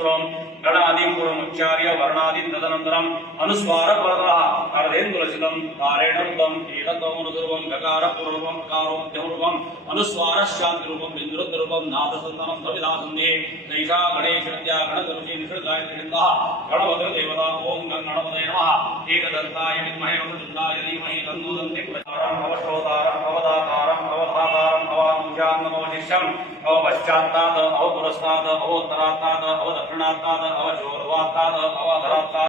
सुरम गणादि पूर्वमुच्चार्य वर्णादि तदनन्तरम अनुस्वार परतः अर्धेन्दुलसितं तारेण रुदं कीलकमनुसर्वं गकार पूर्वं कारोद्यपूर्वं अनुस्वार शान्तिरूपं बिन्दुरुद्ररूपं नादसन्तमं सविदासन्धे नैषा गणेशविद्या गणतरुषि निषृगायत्रिन्दः गणपतिर्देवता ओम गणपतये नमः एकदन्ताय विद्महे वक्रतुण्डाय धीमहि तन्नो दन्ति प्रचोदयात् अवश्रोतारम् अवदातारम् अवधातारम् अवानुजान्नमवशिष्यम् अवपश्चात्तात् अवपुरस्तात् अवोत्तरात्तात् अवदक्षिणात्तात् अवचोर्वात्तात् अवधरात्तात्